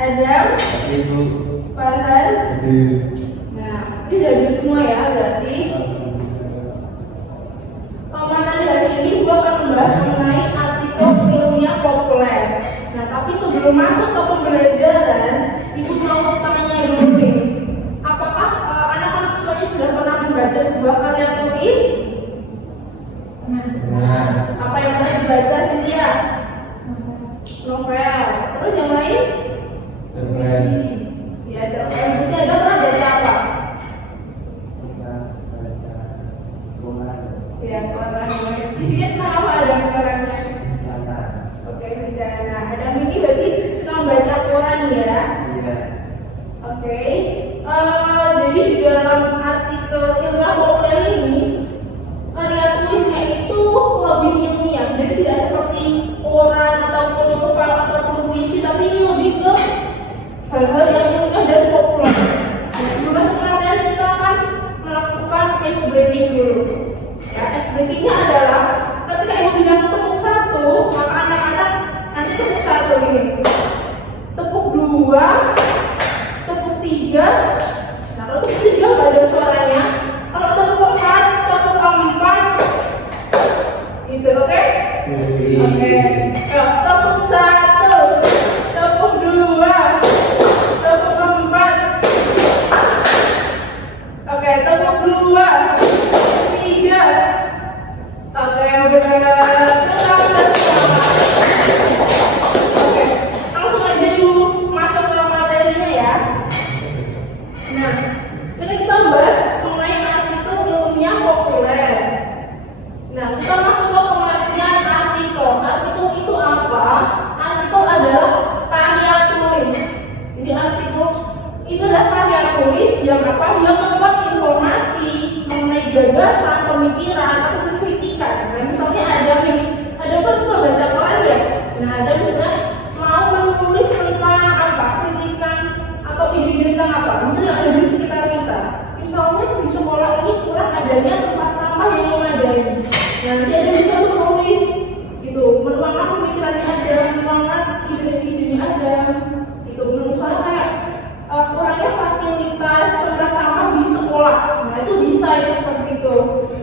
Adam, Ibu, Farhan. Ibu. Nah, ini udah semua ya berarti. Materi hari ini gue akan membahas mengenai artikel ilmiah populer. Nah, tapi sebelum masuk ke pembelajaran, ibu mau tanya dulu nih. Apakah anak-anak semuanya sudah pernah membaca sebuah karya tulis? Nah, Apa yang pernah dibaca Cynthia? Novel. Terus yang lain? cerpen. Ya, cerpen. Terus ada pernah baca apa? Kita baca roman. Ya, koran. Di sini tentang apa ada korannya? Sana. Oke, bencana. Adam ini berarti suka membaca koran ya? Iya. Oke. Jadi di dalam artikel ilmiah populer ini karya tulisnya itu lebih ilmiah, jadi tidak seperti koran ataupun novel ataupun puisi, tapi ini lebih ke hal-hal yang ilmiah dan populer. Nah, sebelum masuk ke materi kita akan melakukan ice breaking dulu. Ya, ice breakingnya adalah ketika ibu bilang tepuk satu, maka anak-anak nanti tepuk satu gini, tepuk dua, tepuk tiga. Nah, kalau tepuk tiga nggak ada suaranya. Kalau tepuk empat, gitu, oke? Oke. Tepuk satu, tepuk dua, tepuk empat. Oke, tepuk dua, tiga. Oke, benar. Oke, langsung aja dulu masuk ke materinya ya. Nah, ini kita membahas mengenai artikel ilmiah populer. Nah, kita masuk ke pengertian artikel. Artikel itu apa? Artikel adalah karya tulis. Jadi artikel itu adalah karya tulis yang apa? Yang memuat informasi mengenai gagasan, pemikiran, atau kritikan. Nah, misalnya ada kan suka baca koran ya. Nah, ada misalnya mau menulis tentang apa? Kritikan atau ide-ide tentang apa? Misalnya ada di sekitar kita. Misalnya di sekolah ini kurang adanya tempat sampah yang memadai. Nanti ada bisa menulis gitu, menuangkan pemikirannya ada, menuangkan ide-idenya ada gitu. Menurut saya kayak kurangnya fasilitas tempat sampah di sekolah. Nah, itu bisa itu seperti itu.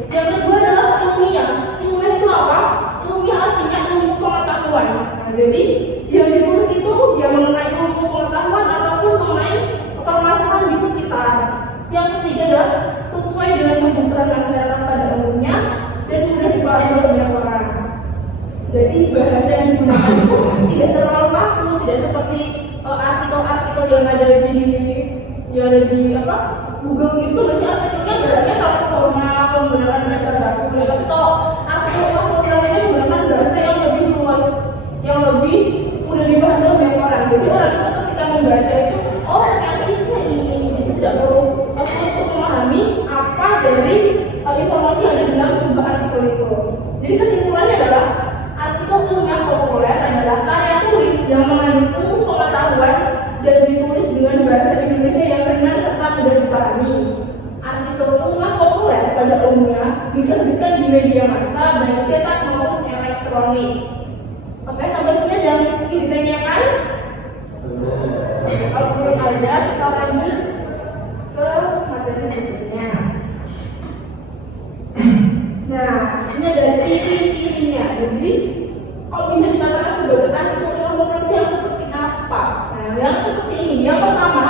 Yang kedua adalah ilmiah. Ilmiah itu apa? Ilmiah artinya ilmu pengetahuan. Nah, jadi yang ditulis itu yang mengenai ilmu pengetahuan ataupun mengenai permasalahan di sekitar. Yang ketiga adalah sesuai dengan kebutuhan masyarakat pada umumnya dan mudah dipahami oleh banyak orang. Jadi bahasa yang digunakan itu tidak terlalu kaku, tidak seperti artikel-artikel yang ada di Google gitu. Biasanya artikelnya bahasanya terlalu formal, menggunakan bahasa baku. Tapi kalau artikel ini menggunakan bahasa yang lebih luas, yang lebih mudah dipahami oleh banyak orang. Jadi orang itu ketika membaca itu, oh ternyata isinya ini. Jadi tidak perlu untuk memahami apa dari informasi yang ada di dalam sebuah artikel itu. Jadi kesimpulannya adalah artikel ilmiah populer adalah karya tulis yang mengandung ilmu pengetahuan dan ditulis dengan bahasa Indonesia yang ringan serta mudah dipahami. Artikel ilmiah populer pada umumnya diterbitkan di media massa baik cetak maupun elektronik. Oke, sampai sini dan ini ditanyakan. Kalau belum ada, kita lanjut ke materi berikutnya. Nah, ini ada ciri-cirinya. Jadi, kalau bisa dikatakan sebagai artikel ilmiah populer itu yang seperti apa? Nah, yang seperti ini. Yang pertama,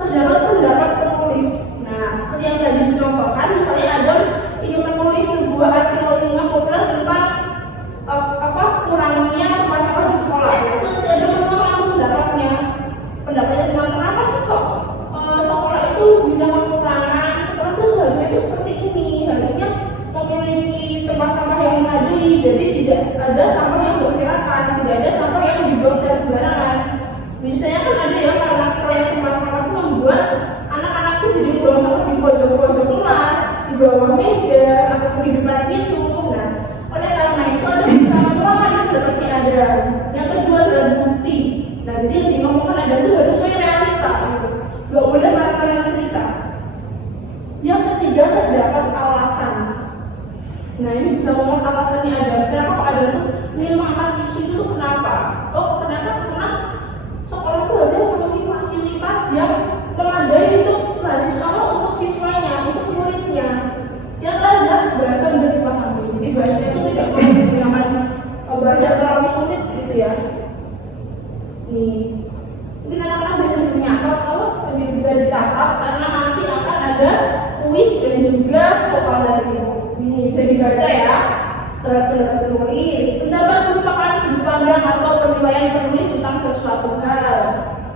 terdapat pendapat penulis. Nah, seperti yang tadi dicontohkan, misalnya Adam ingin menulis sebuah artikel ilmiah populer tentang kurangnya tempat sampah di sekolah. Nah, itu Adam menuangkan pendapatnya tentang kenapa sih kok sekolah itu bisa kekurangan. Sekolah itu seharusnya itu seperti ini, harusnya memiliki tempat sampah yang memadai, jadi tidak ada sampah yang berserakan, tidak ada sampah yang dibuang sembarangan. Biasanya kan ada ya, karena proyek tempat sampah itu membuat anak-anak itu jadi buang sampah di pojok-pojok kelas, di bawah meja, ataupun di depan pintu. Nah, oleh karena itu ada bisa menuangkan pendapatnya ada. Yang kedua adalah bukti. Nah, jadi yang diomongkan ada itu harus sesuai realita, gitu. Gak boleh marah-marah cerita. Yang ketiga terdapat alasan. Nah, ini bisa ngomong alasannya ada. Kenapa kok ada tuh ingin mengangkat isu itu kenapa? Oh, ternyata karena sekolah itu penilaian penulis tentang sesuatu hal.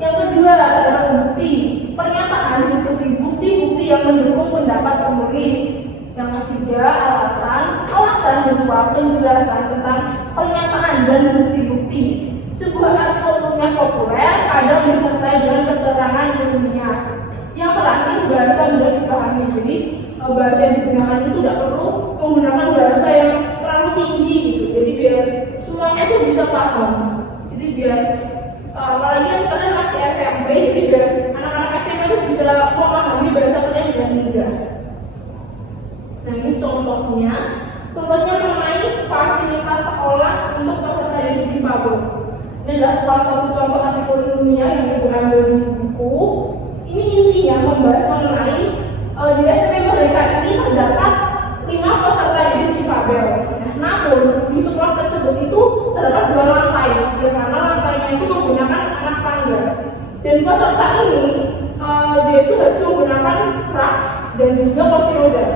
Yang kedua adalah bukti. Pernyataan meliputi bukti-bukti yang mendukung pendapat penulis. Yang ketiga alasan berupa penjelasan tentang pernyataan dan bukti-bukti. Sebuah artikel ilmiah populer kadang disertai dengan keterangan ilmiah. Yang terakhir bahasa mudah dipahami. Jadi bahasa yang digunakan itu tidak perlu menggunakan bahasa yang terlalu tinggi gitu. Jadi biar semuanya tuh bisa paham. Jadi biar apalagi yang kalian masih SMP, jadi biar anak-anak SMP itu bisa memahami bahasa kalian dengan mudah. Nah ini contohnya mengenai fasilitas sekolah untuk peserta didik difabel. Ini adalah salah satu contoh artikel ilmiah yang ibu ambil di buku. Ini intinya membahas mengenai di SMP Merdeka ini terdapat 5 peserta didik difabel. Nah, namun di sekolah tersebut itu terdapat 2 lantai, karena lantainya itu menggunakan anak tangga. Dan peserta ini dia itu harus menggunakan rak dan juga kursi roda.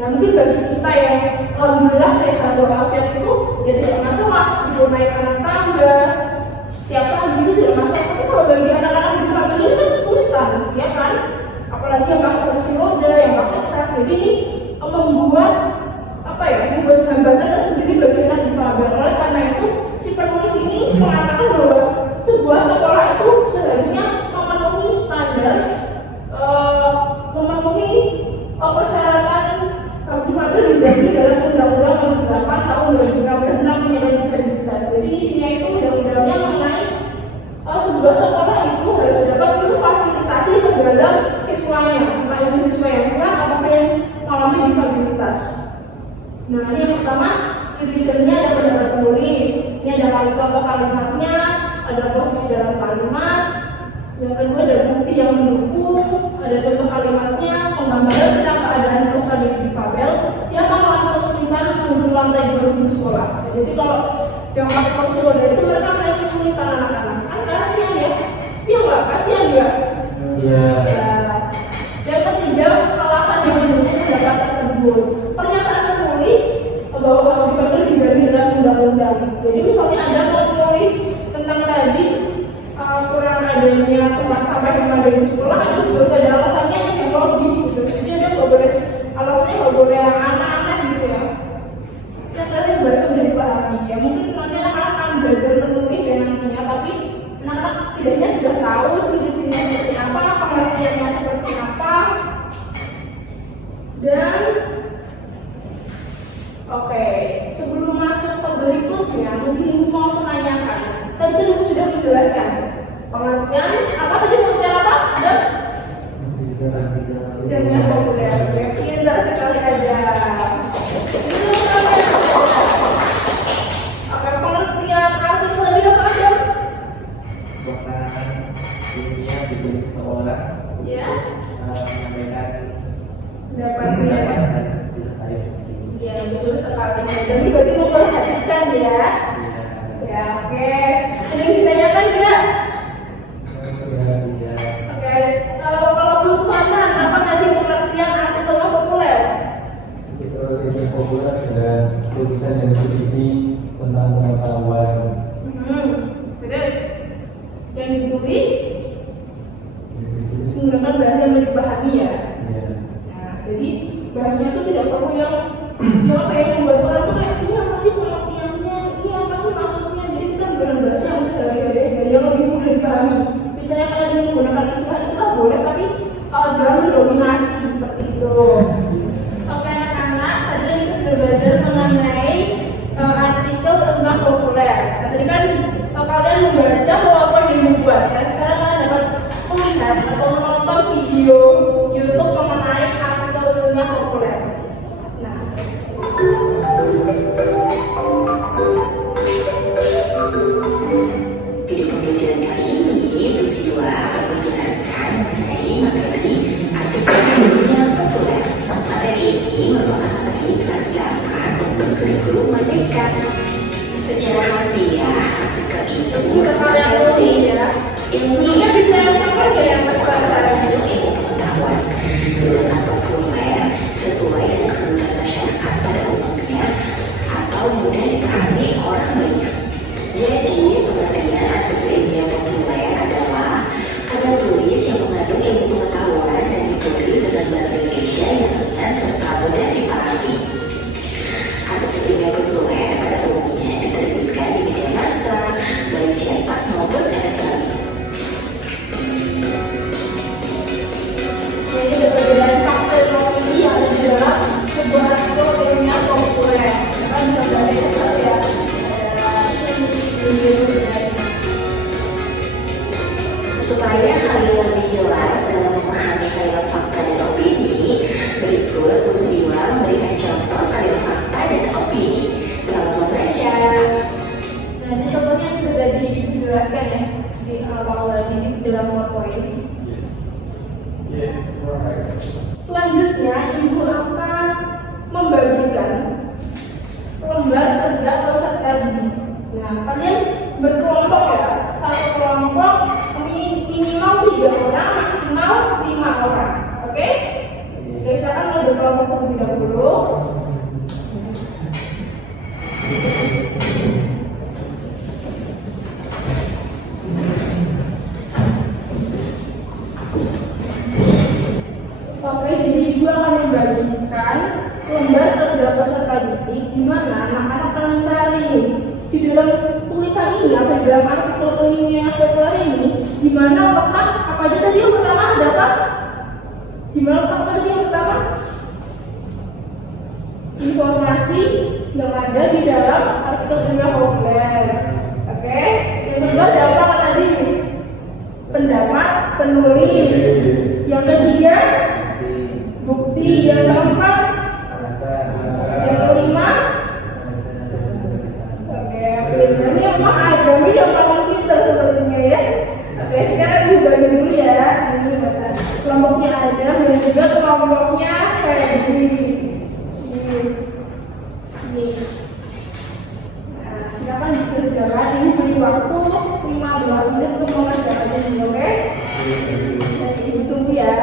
Nah mungkin bagi kita yang alhamdulillah sehat walafiat itu ya tidak masalah, itu naik anak tangga setiap pagi itu tidak masalah. Tapi kalau bagi anak-anak difabel ini kan kesulitan, ya kan? Apalagi yang pakai kursi roda, yang pakai rak. Jadi ini membuat hambatan tersendiri bagi anak difabel. Oleh karena itu si penulis ini mengatakan bahwa sebuah sekolah itu seharusnya memenuhi standar, memenuhi persyaratan difabel dijamin dalam Undang-Undang Nomor 8 Tahun 2016 tentang penyandang disabilitas. Jadi isinya itu undang-undangnya mengenai sebuah sekolah itu harus dapat memfasilitasi segala siswanya, entah itu siswa yang sehat ataupun yang mengalami difabilitas. Nah ini yang pertama, ciri-cirinya ada pendapat penulis. Ini ada contoh kalimatnya, ada posisi dalam kalimat. Yang kedua ada bukti yang mendukung, ada contoh kalimatnya, penggambaran tentang keadaan peserta didik difabel yang mengalami kesulitan menuju lantai 2 di sekolah. Jadi kalau yang pakai kursi roda itu mereka mulai kesulitan anak-anak. Kan kasihan ya? Iya nggak? Kasihan ya? Iya. Yang ketiga, alasan yang mendukung pendapat tersebut. Pernyataan penulis bahwa difabel dijamin dalam undang-undang. Jadi misalnya ada penulis tentang tadi kurang adanya tempat sampai memadai di sekolah, ada juga ada alasannya yang logis gitu. Jadi ada nggak boleh alasannya nggak boleh yang aneh-aneh gitu ya. Yang tadi bahasa udah dipahami ya. Mungkin nanti anak-anak akan belajar menulis ya nantinya, tapi anak-anak setidaknya sudah tahu ciri-cirinya seperti apa, pengertiannya seperti apa. Dan oke, sebelum masuk ke berikutnya, mungkin ibu mau menanyakan. Tadi kan ibu sudah menjelaskan pengertian apa tadi, pengertian apa? Dan yang populer. Pintar sekali aja. Oke, pengertian artikel tadi apa aja? Bahkan dunia diberi sekolah. Ya. Menyampaikan Dapatnya. disertai. Iya, betul sekali. Jadi berarti memperhatikan ya. Ya, oke. Ada yang ditanyakan enggak? Iya. Oke. Kalau belum paham, apa tadi pengertian artikel yang populer? Artikel yang populer adalah tulisan yang berisi tentang pengetahuan. Terus yang ditulis menggunakan bahasa yang dipahami ya. Nah, jadi bahasanya itu tidak perlu yang membuat orang tuh kayak ini apa sih pengertiannya, ini apa sih maksudnya. Jadi kita menggunakan bahasa yang sehari-hari aja yang lebih mudah dipahami. Misalnya kalian menggunakan istilah-istilah boleh, tapi jangan mendominasi seperti itu. Oke anak-anak, tadi kita sudah belajar mengenai artikel tentang populer. Nah, tadi kan kalian membaca walaupun dibuat. Nah, sekarang kalian dapat melihat atau menonton video YouTube mengenai artikel tentang populer. Nah, video pembelajaran kali ini Bu Siwa akan menjelaskan mengenai materi artikel ilmiah populer. Materi ini merupakan materi kelas 8 untuk kurikulum Merdeka. Secara harfiah, artikel itu merupakan teori ilmiah bisa saja yang berkuasa. ilmu pengetahuan, sedangkan populer sesuai dengan kebutuhan masyarakat pada umumnya atau mudah dipahami orang banyak. Jadi, pengertian cetak nomor elektronik. Jadi perbedaan fakta dan opini yang ada di dalam sebuah artikel ilmiah populer. Kan juga belajar ya. Supaya kalian lebih jelas dalam memahami kalimat fakta dan opini, berikut Musliwa memberikan contoh kalimat fakta dan opini. Selamat membaca. Nah, ini contohnya sudah dijelaskan ya di awal tadi dalam PowerPoint. Yes, right. Selanjutnya, Ibu akan membagikan lembar kerja peserta didik. Nah, kalian berkelompok ya, satu kelompok minimal 3 orang, maksimal 5 orang. Oke? Oke, silakan mulai berkelompok terlebih dahulu. Oke, jadi Ibu akan membagikan lembar kerja peserta didik di mana anak-anak akan mencari di dalam tulisan ini atau di dalam artikel ilmiah populer ini di mana letak apa aja tadi yang pertama ada apa? Di mana letak apa tadi yang pertama? Informasi yang ada di dalam artikel ilmiah populer. Oke, yang kedua ada apa tadi? Pendapat penulis. Yang ketiga bukti. Yang keempat, yang kelima, oke, ini memang ada yang paling pintar sepertinya ya. Oke, sekarang Ibu bagi dulu ya. Ini kelompoknya Adam dan juga kelompoknya Febri. Ini. Nah, silakan dikerjakan. Ini beri waktu 15 menit untuk mengerjakannya ini, oke? Jadi Ibu tunggu ya.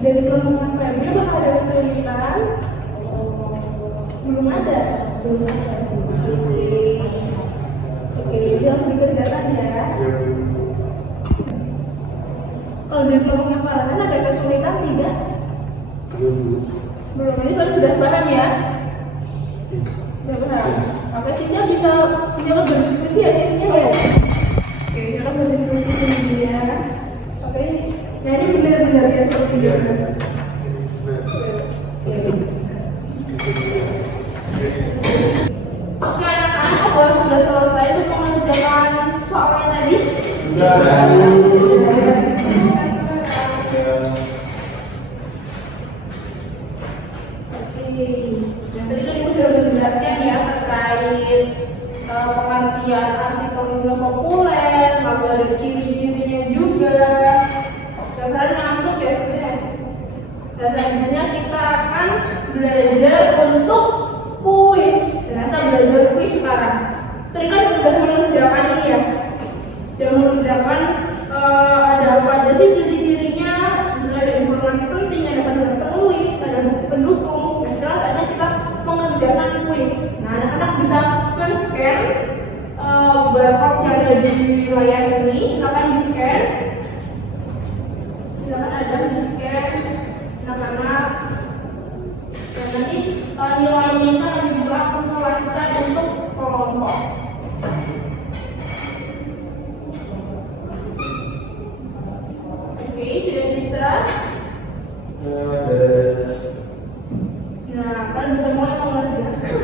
Dari kelompok Febri apakah ada kesulitan? Belum ada. Oke, jadi harus dikerjakan ya. Kalau dari kelompoknya Farhan ada kesulitan tidak? Belum. Ini soalnya sudah paham ya? Sudah paham. Oke, Sintia bisa menjawab berdiskusi ya Sintia ya? Oke, kita berdiskusi sendiri ya. Oke, nah ini benar-benar ya seperti ini. Oke, anak-anak apa sudah selesai untuk mengerjakan soalnya tadi? Sudah. Dan tadi kan Ibu sudah menjelaskan ya terkait pengertian artikel ilmiah populer, lalu ada ciri-cirinya juga. Sekarang ngantuk ya, dan selanjutnya kita akan belajar untuk kuis. Nah, kita belajar kuis sekarang. Tadi kan sudah mengerjakan ini ya, sudah mengerjakan ada apa aja sih ciri-cirinya, ada informasi penting, ada pendapat penulis, ada bukti pendukung. Nah, sekarang saatnya kita mengerjakan kuis. Nah, anak-anak bisa men-scan barcode yang ada di layar ini, silakan di-scan. Silakan ada di-scan anak-anak. Dan nanti nilainya akan juga akumulasikan untuk kelompok. Oke, sudah bisa. Nah, kan bisa mulai mengerjakan.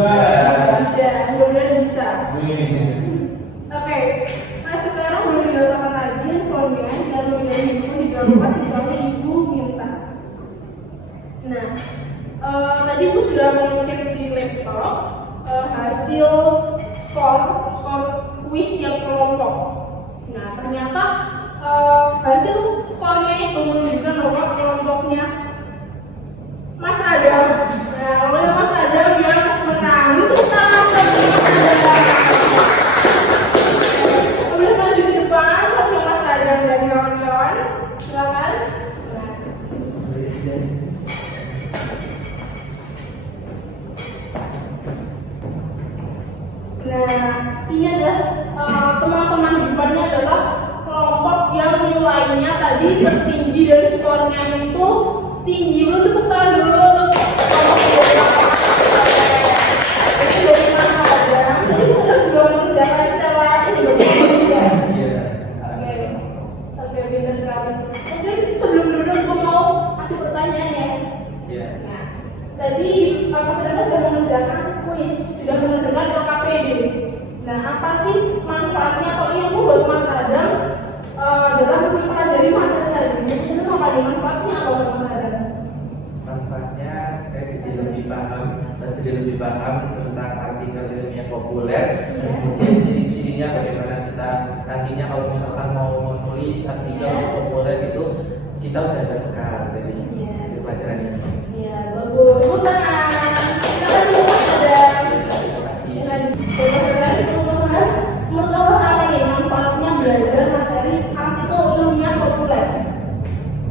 Udah, mudah-mudahan bisa. Wih. Oke, nah sekarang boleh diletakkan lagi handphonenya dan bagian ibu di dalam dikali ibu minta. Nah, tadi ibu sudah mengecek di laptop hasil skor kuis tiap kelompok. Nah, ternyata hasil skornya itu menunjukkan bahwa kelompoknya Mas Adam. Nah, oleh Mas Adam yang menang. Itu tangan dari Mas Adam. Boleh maju ke depan, wakil Mas Adam dan kawan-kawan. Silakan. Nah, ini adalah teman-teman di depannya adalah kelompok yang nilainya tadi tertinggi dari skornya itu tinggi. Lu tepuk tangan dulu untuk kelompok itu dari Mas Adam. Jadi kita juga mengerjakan secara ini ya. Oke, benar sekali. Mungkin sebelum duduk aku mau kasih pertanyaan ya. Nah, tadi Mas Adam sudah mengerjakan kuis, sudah mengerjakan LKPD. Nah, apa sih manfaatnya atau ilmu buat Mas Adam dalam mempelajari materi tadi? Maksudnya apa nih manfaatnya apa buat Mas Adam? Manfaatnya saya jadi lebih paham tentang artikel ilmiah populer dan kemudian ciri-cirinya bagaimana kita nantinya kalau misalkan mau menulis artikel populer itu kita udah ada bekal dari pelajaran ini. Iya, bagus. Tepuk tangan. Silakan dulu Mas Adam. Terima kasih. Menurut apa nih manfaatnya belajar materi artikel ilmiah populer?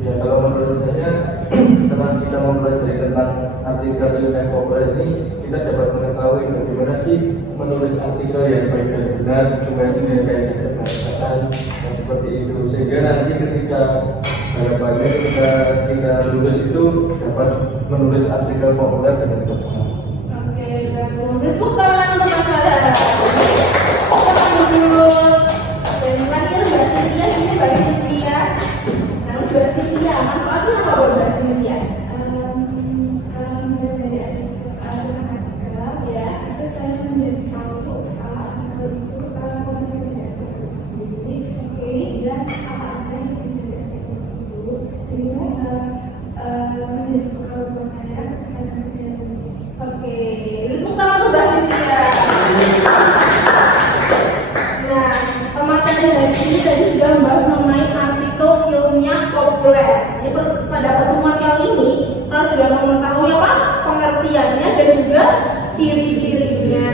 Ya, kalau menurut saya setelah kita mempelajari tentang artikel ilmiah populer ini, kita dapat mengetahui bagaimana sih menulis artikel yang baik dan benar sesuai dengan kaedah kebahasaan dan seperti itu, sehingga nanti ketika harapannya kita lulus itu dapat menulis artikel populer dengan tepat. Oke, bagus. Tepuk tangan untuk Mas Adam. Kita dulu. Dan terakhir Mbak Cynthia, sini Mbak Cynthia. Nah, Mbak Cynthia, manfaatnya apa buat Mbak Cynthia? Setelah mempelajari artikel Ya. itu saya menjadi mampu kalau artikel itu kalau konten tidak sendiri dan apa aja yang bisa dari artikel tersebut jadi bisa menjadi bekal buat saya ketika saya lulus. Oke, tepuk tangan untuk Mbak Cynthia. Nah, materi hari ini tadi sudah membahas mengenai artikel ilmiah populer. Jadi pada pertemuan kali ini kita sudah mengetahui apa pengertiannya dan juga ciri-cirinya.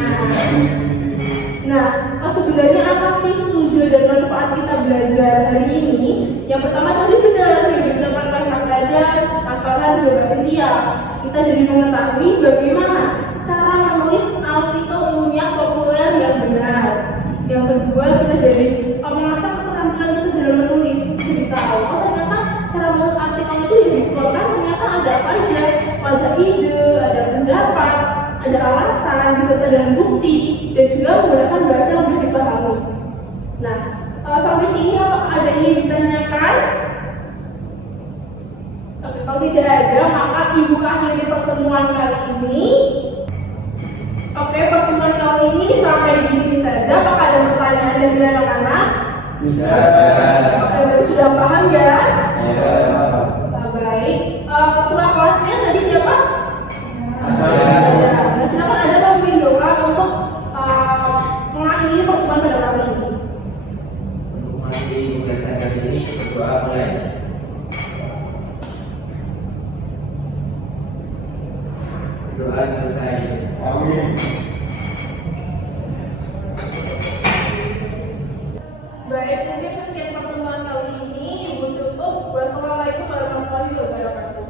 Nah, sebenarnya apa sih tujuan dan manfaat kita belajar hari ini? Yang pertama tadi benar yang diucapkan Mas Adam, Mas Farhan, dan Mbak Cynthia. Kita jadi mengetahui bagaimana cara menulis artikel ilmiah populer yang benar. Yang kedua, kita jadi mengasah keterampilan kita dalam menulis. Jadi tahu, oh ternyata cara menulis artikel itu yang dikeluarkan ternyata ada apa aja, ada ide, ada pendapat, ada alasan, beserta dengan bukti, dan juga menggunakan bahasa yang mudah dipahami. Nah, sampai sini apakah ada yang ditanyakan? Oke, kalau tidak ada, maka ibu akhiri pertemuan kali ini. Oke, pertemuan kali ini sampai di sini saja. Apakah ada pertanyaan dari anak-anak? Tidak. Oke, berarti sudah paham ya? Ya. Nah, baik. Ketua kelasnya tadi siapa? Ada. Nah, silakan ada pemimpin doa untuk mengakhiri pertemuan pada kali ini. Untuk mengakhiri pembelajaran kali ini berdoa mulai. Doa selesai. Amin. Baik, mungkin sekian pertemuan kali ini. Ibu tutup. Wassalamualaikum warahmatullahi wabarakatuh.